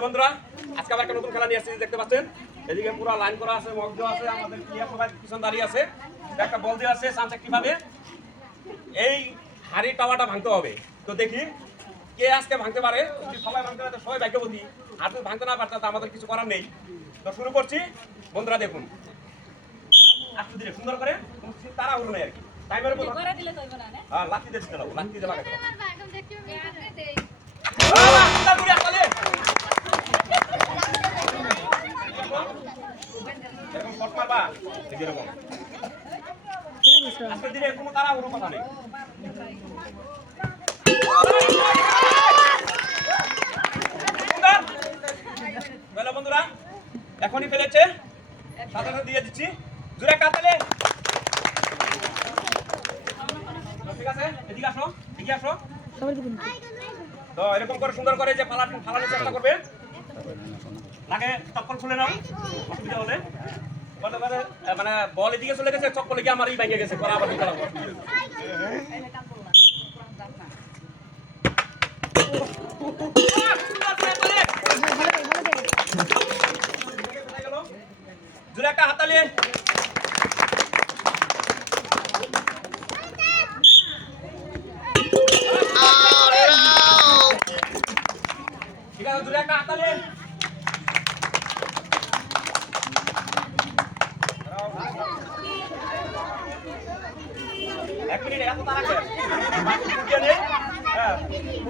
Hello বন্ধুরা আজকে আবার একটা নতুন খেলা নিয়ে আসছি দেখতে পাচ্ছেন? এদিকে পুরো লাইন করা আছে মগ দেওয়া আছে আমাদের প্লেয়ার সবাই পিছন দাঁড়িয়ে আছে। একটা বল দেওয়া আছে চান্স কীভাবে? এই হাড়ি টাওয়াটা ভাঙতে হবে। তো দেখি কে আজকে ভাঙতে পারে? যদি সবাই ভাঙতে পারে সবাই ভাগ্যবতী। আর যদি ভাঙতে না পারতে তো আমাদের কিছু করার নেই। তো শুরু করছি। বন্ধুরা দেখুন। আস্তে ধীরে সুন্দর করে তারা হলো না আর কি। টাইমের উপর করে দিলে তো হইব না না। হ্যাঁ লাঠি দিয়ে দিতে লাঠি দিয়ে লাগাতে হবে। একদম দেখি আগে দেই বাবা, সুন্দর করে আসলে। এরকম মারবা। এরকম। আজকের দিনে কোনো তারা কোনো কথা নেই। বন্ধুরা এখনই ফেলেছে। সাথে দিয়ে দিচ্ছি। জুড়ে কাতালে ঠিক আছে এদিকে আসো এদিকে আসো। তো এরকম করে সুন্দর করে যে ফালা ফালানোর চেষ্টা করবে। লাগে চপ্পল খুলে নাও অসুবিধা হলে। বলতে পারে মানে বল এদিকে চলে গেছে চক্কর লেগে আমার এই ভেঙে গেছে করা আবার ঢুকে লাগবো। কোথায় গেল? জোরে একটা হাতালি ঠিক আছে জোরে একটা হাতালি এক মিনিট এত তাড়া কেন? বাকি ফুটিয়ে নে। হ্যাঁ,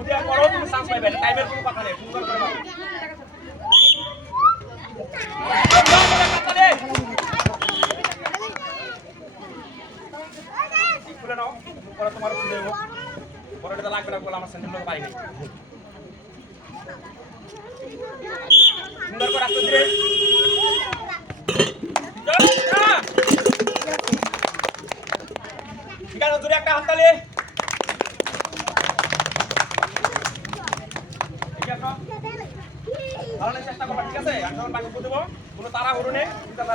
ফুটিয়ে করো তুমি chance পাইবে। টাইমের কোনো কথা নেই। সুন্দর করে তোমার লাগবে না বলে আমার স্যান্ডেল লোক পাই নাই। সুন্দর করে আস্তে ধীরে। চল, যা। ঠিক আছে জোরে একটা হাততালি ঠিক আছে ভালো চেষ্টা করবা ঠিক আছে? আমি যখন বাকি দেবো। কোনো তারা নেই। সুন্দর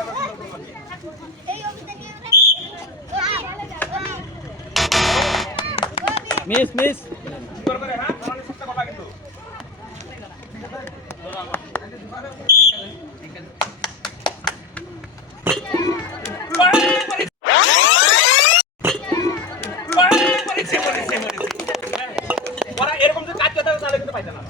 মিস মিস। সুন্দর করে হ্যাঁ? ভালো চেষ্টা করবা কিন্তু। ওরা এরকম যদি কাজ করতে হবে তাহলে কিন্তু পাইতে না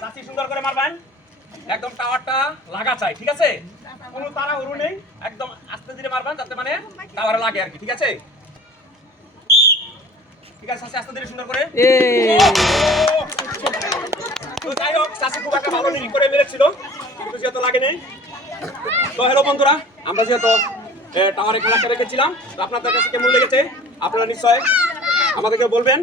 চাষি সুন্দর করে মারবেন? একদম টাওয়ারটা লাগা চাই, ঠিক আছে? কোনো তারা নেই। একদম আস্তে ধীরে মারবেন, যাতে মানে লাগে আর কি, ঠিক আছে? ঠিক আছে চাষি আস্তে ধীরে সুন্দর করে। তো যাই হোক খুব একটা ভালো করে মেরেছিল, কিন্তু যেহেতু লাগে নেই তো হ্যালো বন্ধুরা, আমরা যেহেতু টাওয়ারে খেলাটা রেখেছিলাম, তো আপনাদের কাছে কেমন লেগেছে? আপনারা নিশ্চয় আমাদেরকে বলবেন।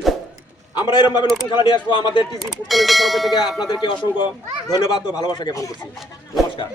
আমরা এরকম ভাবে নতুন খেলা নিয়ে আসব। আমাদের টিভি ফুটবলের তরফ থেকে আপনাদেরকে অসংখ্য ধন্যবাদ ও ভালোবাসা জ্ঞাপন করছি। নমস্কার।